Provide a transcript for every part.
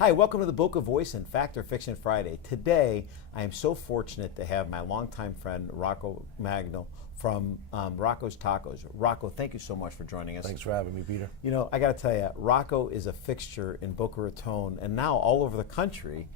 Hi, welcome to the Boca Voice and Fact or Fiction Friday. Today, I am so fortunate to have my longtime friend, Rocco Mangel from Rocco's Tacos. Rocco, thank you so much for joining us. Thanks for having me, Peter. You know, I got to tell you, Rocco is a fixture in Boca Raton, and now all over the country.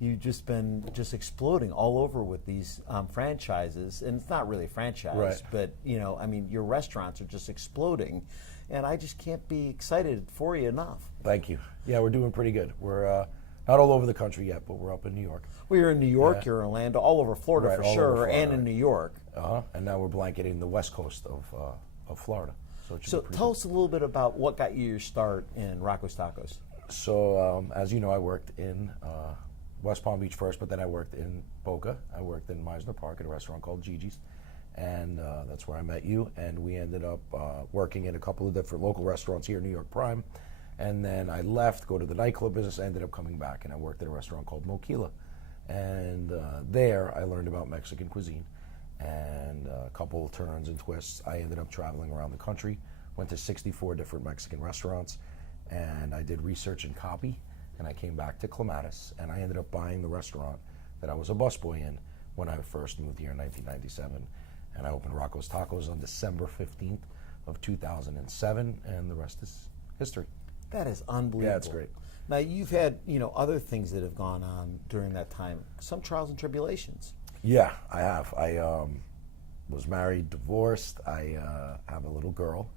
You've just been exploding all over with these franchises, and it's not really a franchise, right. But you know, I mean, your restaurants are just exploding, and I just can't be excited for you enough. Thank you. Yeah, we're doing pretty good. We're not all over the country yet, but we're up in New York. Well, you're in New York, you're in Orlando, all over Florida Right, for all sure, over Florida, and in New York. And now we're blanketing the west coast of Florida. So tell us a little bit about what got you your start in Rocco's Tacos. So as you know, I worked in West Palm Beach first, but then I worked in Boca. I worked in Meisner Park at a restaurant called Gigi's, and that's where I met you. And we ended up working in a couple of different local restaurants here in New York Prime. And then I left, go to the nightclub business, I ended up coming back, and I worked at a restaurant called Moquila. And there I learned about Mexican cuisine and a couple of turns and twists. I ended up traveling around the country, went to 64 different Mexican restaurants, and I did research and copy, and I came back to Clematis, and I ended up buying the restaurant that I was a busboy in when I first moved here in 1997. And I opened Rocco's Tacos on December 15th of 2007, and the rest is history. That is unbelievable. Yeah, it's great. Now, you've had, other things that have gone on during that time, some trials and tribulations. Yeah, I have. I was married, divorced. I have a little girl.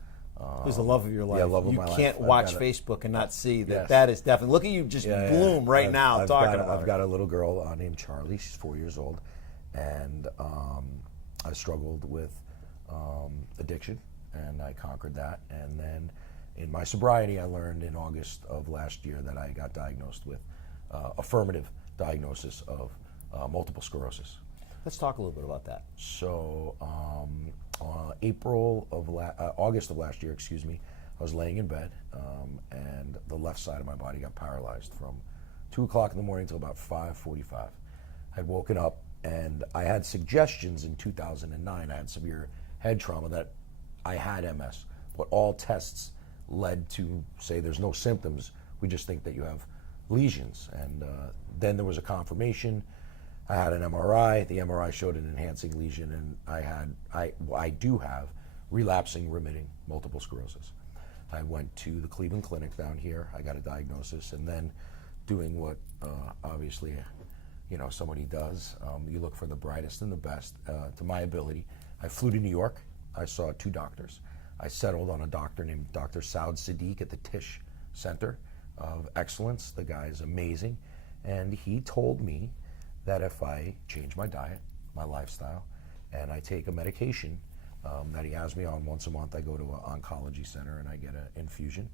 Who's the love of your life. Yeah, love of my life. You can't watch Facebook and not see that. Yes. That is definitely, look at you just bloom right now I've talking about I've got a little girl named Charlie. She's 4 years old. And I struggled with addiction, and I conquered that. And then in my sobriety, I learned in August of last year that I got diagnosed with affirmative diagnosis of multiple sclerosis. Let's talk a little bit about that. So August of last year, I was laying in bed, and the left side of my body got paralyzed from 2 o'clock in the morning till about 5:45. I'd woken up, and I had suggestions in 2009. I had severe head trauma that I had MS, but all tests led to say there's no symptoms. We just think that you have lesions. And then there was a confirmation. I had an MRI. The MRI showed an enhancing lesion, and I do have relapsing remitting multiple sclerosis. I went to the Cleveland Clinic down here. I got a diagnosis, and then doing what obviously somebody does. You look for the brightest and the best to my ability. I flew to New York. I saw 2 doctors. I settled on a doctor named Dr. Saud Siddiq at the Tisch Center of Excellence. The guy is amazing. And he told me that if I change my diet, my lifestyle, and I take a medication that he has me on once a month, I go to an oncology center and I get an infusion.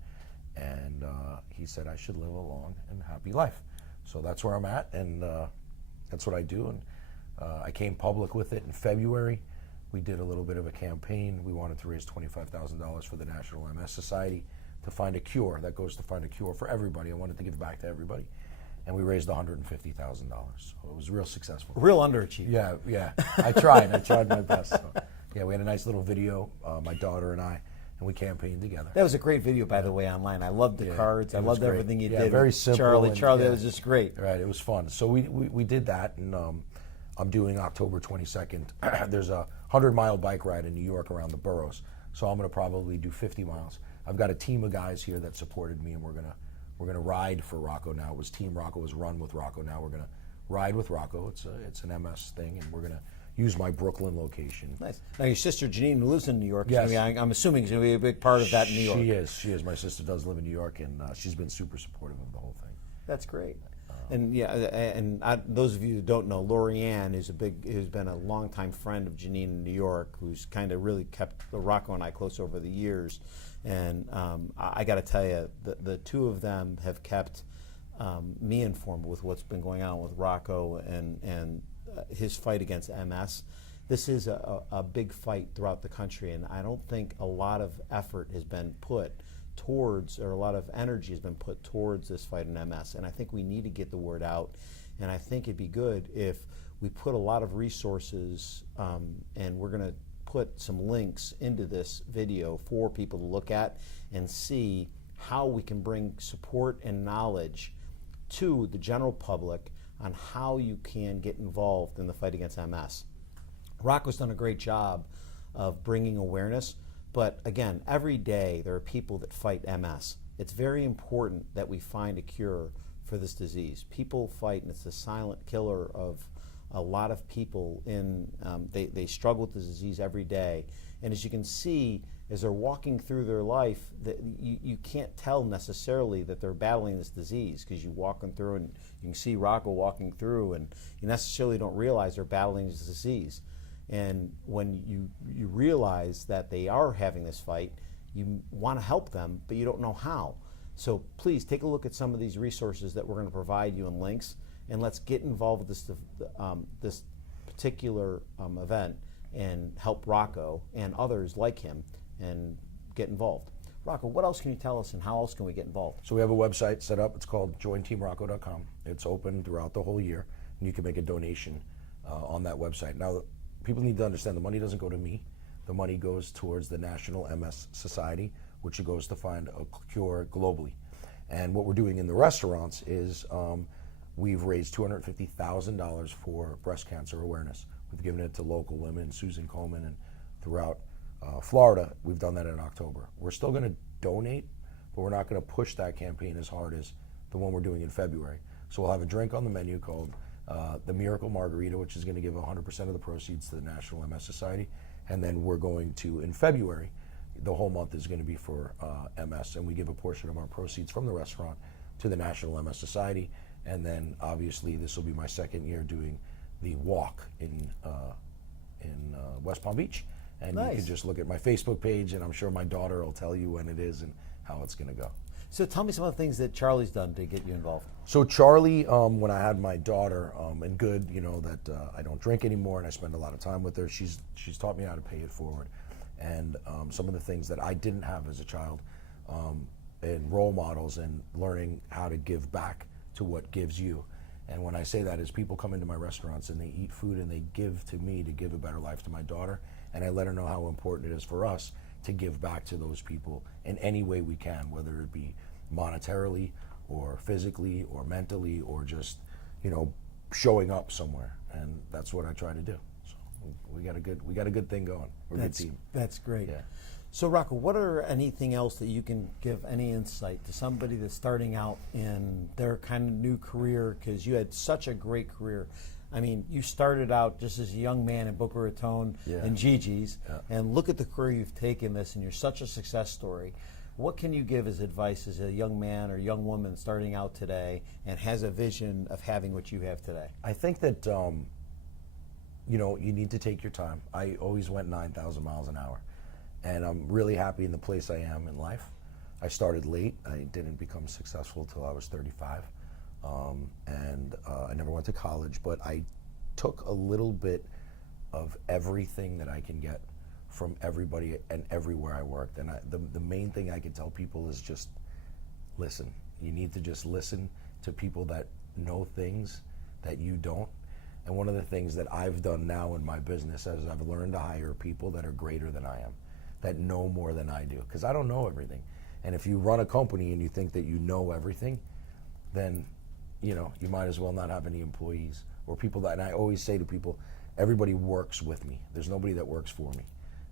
And he said I should live a long and happy life. So that's where I'm at, and that's what I do. And I came public with it in February. We did a little bit of a campaign. We wanted to raise $25,000 for the National MS Society to find a cure. That goes to find a cure for everybody. I wanted to give back to everybody. And we raised $150,000. So it was real successful. Real underachievement. Yeah. I tried my best. So, yeah, we had a nice little video, my daughter and I, and we campaigned together. That was a great video, by the way, online. I loved the cards. I loved everything you did. Very simple. Charlie, that was just great. Right, it was fun. So we did that, and I'm doing October 22nd. There's a 100-mile bike ride in New York around the boroughs. So I'm going to probably do 50 miles. I've got a team of guys here that supported me, and we're gonna ride for Rocco now. It was Team Rocco, was Run with Rocco. Now we're gonna ride with Rocco. It's an MS thing, and we're gonna use my Brooklyn location. Nice. Now your sister Janine, who lives in New York, yes. I'm assuming is going to be a big part of that in New York. She is. My sister does live in New York, and she's been super supportive of the whole thing. That's great. And those of you who don't know, Lorianne is who's been a longtime friend of Janine in New York, who's kind of really kept Rocco and I close over the years. And I got to tell you, the two of them have kept me informed with what's been going on with Rocco and his fight against MS. This is a big fight throughout the country, and I don't think a lot of effort has been put towards, or a lot of energy has been put towards this fight in MS, and I think we need to get the word out, and I think it'd be good if we put a lot of resources, and we're going to put some links into this video for people to look at and see how we can bring support and knowledge to the general public on how you can get involved in the fight against MS. Rocco's done a great job of bringing awareness, but again, every day there are people that fight MS. It's very important that we find a cure for this disease. People fight, and it's the silent killer of a lot of people. They struggle with the disease every day, and as you can see, as they're walking through their life, that you can't tell necessarily that they're battling this disease, because you walk them through and you can see Rocco walking through, and you necessarily don't realize they're battling this disease. And when you realize that they are having this fight, you want to help them, but you don't know how. So please take a look at some of these resources that we're going to provide you in links, and let's get involved with this particular event and help Rocco and others like him and get involved. Rocco, what else can you tell us, and how else can we get involved? So we have a website set up. It's called jointeamrocco.com. It's open throughout the whole year, and you can make a donation on that website. Now, people need to understand the money doesn't go to me. The money goes towards the National MS Society, which goes to find a cure globally. And what we're doing in the restaurants is we've raised $250,000 for breast cancer awareness. We've given it to local women, Susan Komen, and throughout Florida. We've done that in October. We're still going to donate, but we're not going to push that campaign as hard as the one we're doing in February. So we'll have a drink on the menu called the Miracle Margarita, which is going to give 100% of the proceeds to the National MS Society. And then we're going to, in February, the whole month is going to be for MS, and we give a portion of our proceeds from the restaurant to the National MS Society. And then obviously this will be my second year doing the walk in West Palm Beach. And Nice. You can just look at my Facebook page, and I'm sure my daughter will tell you when it is and how it's going to go. So tell me some of the things that Charlie's done to get you involved. So Charlie, when I had my daughter, and good, that I don't drink anymore and I spend a lot of time with her, she's taught me how to pay it forward. And some of the things that I didn't have as a child, and role models, and learning how to give back to what gives you. And when I say that is, people come into my restaurants and they eat food and they give to me to give a better life to my daughter, and I let her know how important it is for us to give back to those people in any way we can, whether it be monetarily or physically or mentally or just, showing up somewhere. And that's what I try to do. So we got a good thing going. We're a good team. That's great. Yeah. So Rocco, what are anything else that you can give any insight to somebody that's starting out in their kind of new career? Because you had such a great career. I mean, you started out just as a young man in Boca Raton and Gigi's, and look at the career you've taken this, and you're such a success story. What can you give as advice as a young man or young woman starting out today and has a vision of having what you have today? I think that, you need to take your time. I always went 9,000 miles an hour, and I'm really happy in the place I am in life. I started late. I didn't become successful till I was 35. And I never went to college, but I took a little bit of everything that I can get from everybody and everywhere I worked. And the main thing I can tell people is just listen. You need to just listen to people that know things that you don't. And one of the things that I've done now in my business is I've learned to hire people that are greater than I am, that know more than I do, because I don't know everything. And if you run a company and you think that you know everything, then you might as well not have any employees or people that, and I always say to people, everybody works with me. There's nobody that works for me.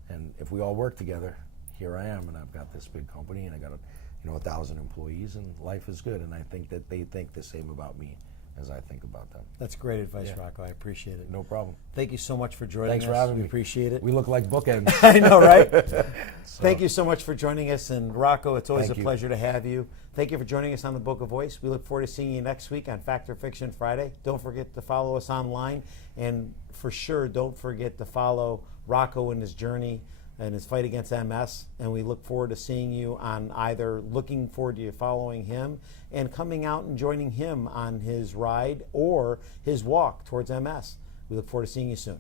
And if we all work together, here I am, and I've got this big company, and I got 1,000 employees, and life is good. And I think that they think the same about me as I think about them. That's great advice, Rocco. I appreciate it. No problem. Thank you so much for joining Thanks us. for having we me. appreciate it. We look like bookends. I know, right? Thank you so much for joining us. And Rocco, it's always Thank a you. pleasure to have you. Thank you for joining us on The Book of Voice. We look forward to seeing you next week on Fact or Fiction Friday. Don't forget to follow us online. And for sure, don't forget to follow Rocco in his journey and his fight against MS. And we look forward to seeing you on either looking forward to you following him and coming out and joining him on his ride or his walk towards MS. We look forward to seeing you soon.